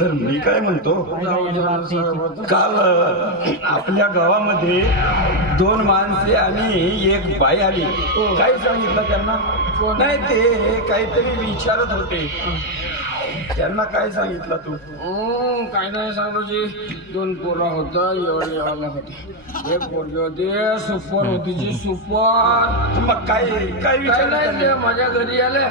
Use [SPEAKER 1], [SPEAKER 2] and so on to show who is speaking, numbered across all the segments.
[SPEAKER 1] तर मी काय म्हणतो? काल आपल्या गावामध्ये दोन माणसे आणि एक बाई आली. काय सांगितलं त्यांना? नाही ते काहीतरी विचारत होते. त्यांना काय सांगितलं तू?
[SPEAKER 2] काय नाही सांगलो जी दोन पोरा होता एवढे एवढा होते. एक पोरगी होती सुपर होती जी सुपर.
[SPEAKER 1] मग काय काय विचारलं
[SPEAKER 2] नाही? माझ्या घरी आले.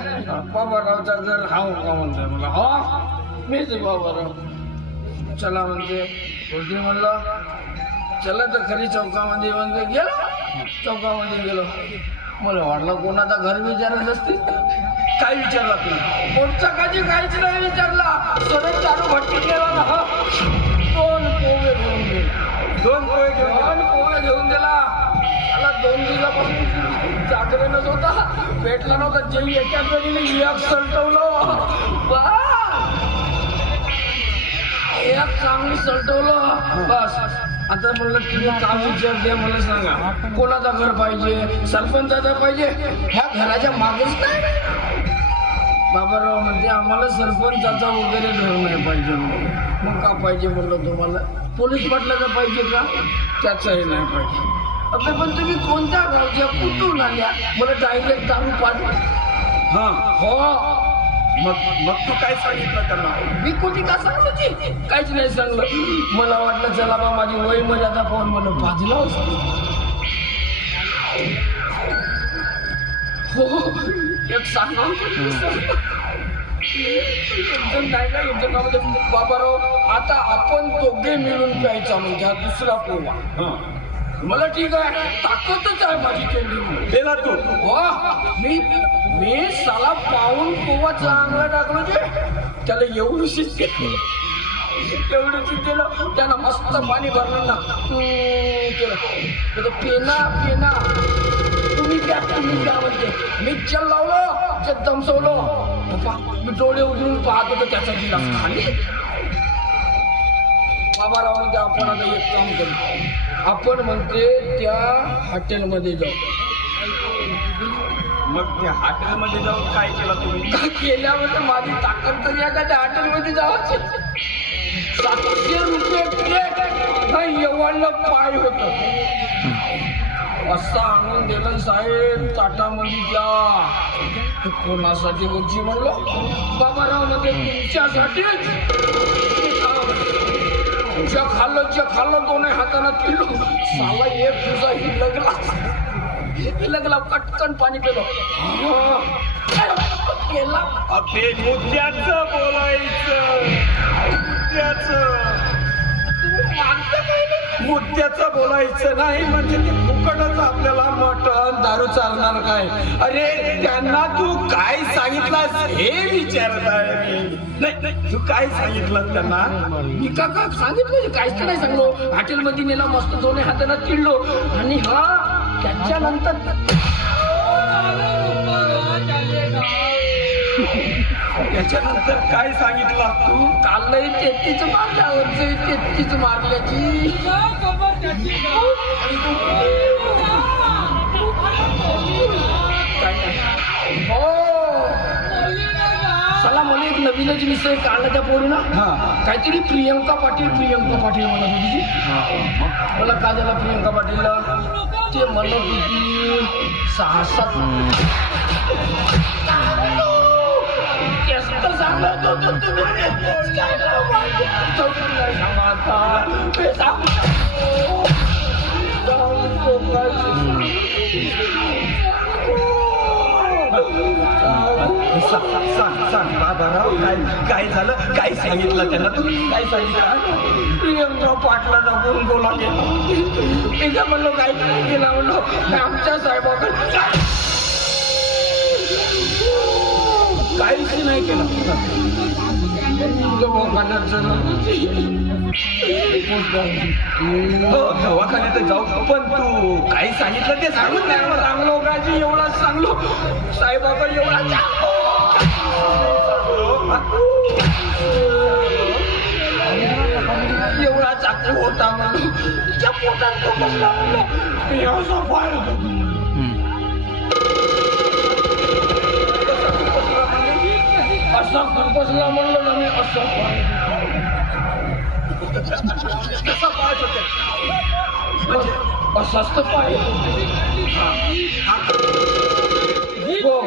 [SPEAKER 2] बाबारावचा घर हा का म्हणतोय मला हो. मीच बाबाराव चला म्हणते पोरगी म्हणलं चला तर खरी चौकामध्ये म्हणजे गेलो चौकामध्ये गेलो. मला वाटलं कोणाचा घर विचारत असते
[SPEAKER 1] काय विचारला तू
[SPEAKER 2] कोणचा काजी काहीच नाही विचारला. सरळ दारू भट्टीत गेला ना. दोन पोहे घेऊन गेला.
[SPEAKER 1] दोन पोहे घेऊन
[SPEAKER 2] दोन पोहे घेऊन गेला. मला दोन दिवसापासून जागरणच होता. भेटला नव्हता. जे एका वेळीने सलटवलं. बा. एक चांगली सलटवलं बस. आता म्हणलं तुम्ही काम विचार द्या मला सांगा. कोणाचा घर पाहिजे? सरपंचाचा पाहिजे? ह्या घराच्या मागेच नाही बाबाराव म्हणते आम्हाला सरपंचाचा वगैरे घर नाही पाहिजे. मग का पाहिजे म्हणलं तुम्हाला? पोलीस पाटलाचा पाहिजे का? त्याचाही नाही पाहिजे. अबे पण तुम्ही कोणत्या गावच्या कुठून आल्या? मला डायरेक्ट दारू पाठवा.
[SPEAKER 1] हा.
[SPEAKER 2] हो.
[SPEAKER 1] मग मग तू काय सांगितलं त्यांना?
[SPEAKER 2] मी कोणी का सांगायची? काहीच नाही सांगलं. मला वाटलं चला बा माझी वय मर्यादा पाहून मला भाजला हो एक सांगा. एकदम नाही का एकदम नावामध्ये बाबाराव आता आपण दोघे मिळून प्यायचा म्हणजे हा दुसरा पोवा.
[SPEAKER 1] हा.
[SPEAKER 2] मला ठीक आहे. ताकदच आहे माझी तेवढी.
[SPEAKER 1] दिला तू.
[SPEAKER 2] हो मी मी साला पाहून पोवा चांगला टाकलो जे त्याला एवढं शिस्त एवढं केलं त्यानं मस्त पाणी भरलं ना. केलं. त्याचं पेना पेना. तुम्ही प्या तुम्ही प्या म्हणते मी चल लावलं जे दमसवलं. पप्पा मी डोळे उघडून पाहत होतो त्याचा गिलास खाली. बाबा म्हणते आपण आता एक काम करू आपण म्हणते त्या हॉटेलमध्ये जाऊ.
[SPEAKER 1] मग त्या हॉटेलमध्ये जाऊन काय केलं तुम्ही?
[SPEAKER 2] केल्यावर माझी ताकद तरी त्या हॉटेलमध्ये जावाची सातशे रुपये प्लेट नाही एवढलं पाय होत. असं आणून दिलं साहेब ताटामध्ये हे कोणासाठी होती म्हणलो? बाबारावमध्ये तुमच्यासाठीच तुझ्या खाल्लं जे खाल्लं दोन्ही हाताने पिलो साला एक तुझा ही लगला लगला कटकन पाणी पिलो. केला.
[SPEAKER 1] अबे मुद्द्याचं बोलायचं. मुद्द्याचं. मुद्द्याचं बोलायचं नाही म्हणजे ते फुकटच आपल्याला मटण दारू चालणार काय? अरे त्यांना तू काय सांगितलास हे विचारत आहे नाही नाही तू काय सांगितलं त्यांना?
[SPEAKER 2] मी का का सांगितलं काहीच तर नाही सांगलो. हॉटेलमध्ये नेला मस्त दोन्ही हाताला चिडलो आणि हा त्याच्यानंतर
[SPEAKER 1] त्याच्यानंतर काय सांगितलं? तू
[SPEAKER 2] कालही तेहतीच मारल्यावरच तेहतीच मारल्याची. हो. चला मला एक नवीनच विषय काढला त्या पोरीनं.
[SPEAKER 1] हा.
[SPEAKER 2] काहीतरी प्रियंका पाटील प्रियंका पाटील म्हणत होती. मला काय झालं प्रियंका पाटीलला? ते म्हणत होती सहा सात. केस तर सांगत होतं तुम्ही. काय नाव माझं? चौकट नाही सांगा आता. ते सांग. जाऊ
[SPEAKER 1] सांग सांग सांग बाबाराव काय काय झालं काय सांगितलं त्यांना तू काय सांगितलं
[SPEAKER 2] प्रियंका पाटलाचा फोन बोला गेला मी काय म्हणलो काही नाही केला म्हणलो आमच्या साहेबाकडे
[SPEAKER 1] कोणी नाही केला. हो, दवाखान्यात दवाखान्यात जाऊ. पण तू काही सांगितलं ते सांगून नाही मला
[SPEAKER 2] सांगलो काजी एवढा सांगलो. साहेबाकडे एवढा एवढा चाकू होता मला तुझ्या पोटात तो बसला म्हणलं मी असा खुपसला म्हणलं ना मी असं
[SPEAKER 1] कसा पाय म्हणजे
[SPEAKER 2] असाच तर पाय. हो.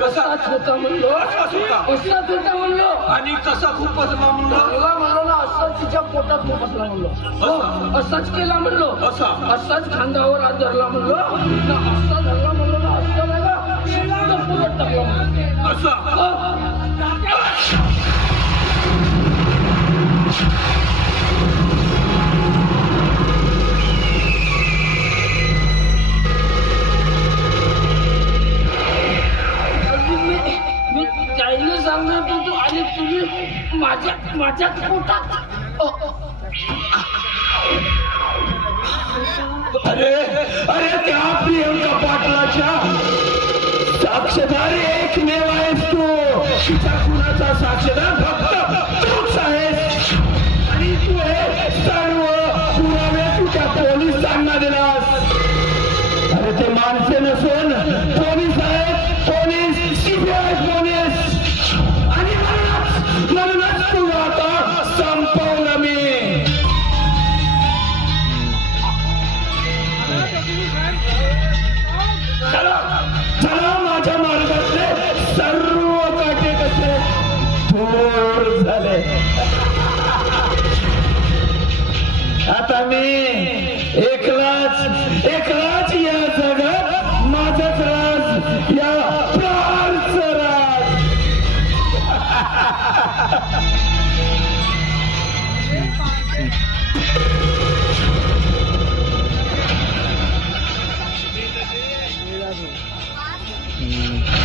[SPEAKER 1] कसा?
[SPEAKER 2] असाच होता म्हणलो
[SPEAKER 1] असाच होता.
[SPEAKER 2] असाच होता म्हणलो
[SPEAKER 1] आणि कसा खूप बसला म्हणलं
[SPEAKER 2] म्हणलो ना असाच तिच्या पोटात खूप असला म्हणलो हो,
[SPEAKER 1] असा?
[SPEAKER 2] असाच केला म्हणलो.
[SPEAKER 1] असा?
[SPEAKER 2] असाच खांद्यावर हात धरला म्हणलो. ना असा धरला म्हणलो ना असा नाही का पुरत टाकला म्हणलो.
[SPEAKER 1] असा.
[SPEAKER 2] माझ्या माझ्या
[SPEAKER 1] अरे अरे त्या प्रियंका पाटलाच्या साक्षीदार एकमेव आहेस तू. तिचा कुणाचा साक्षीदार? मी एकलाच एकलाच या जगात माझाच राज या प्राणच राज Mm-hmm.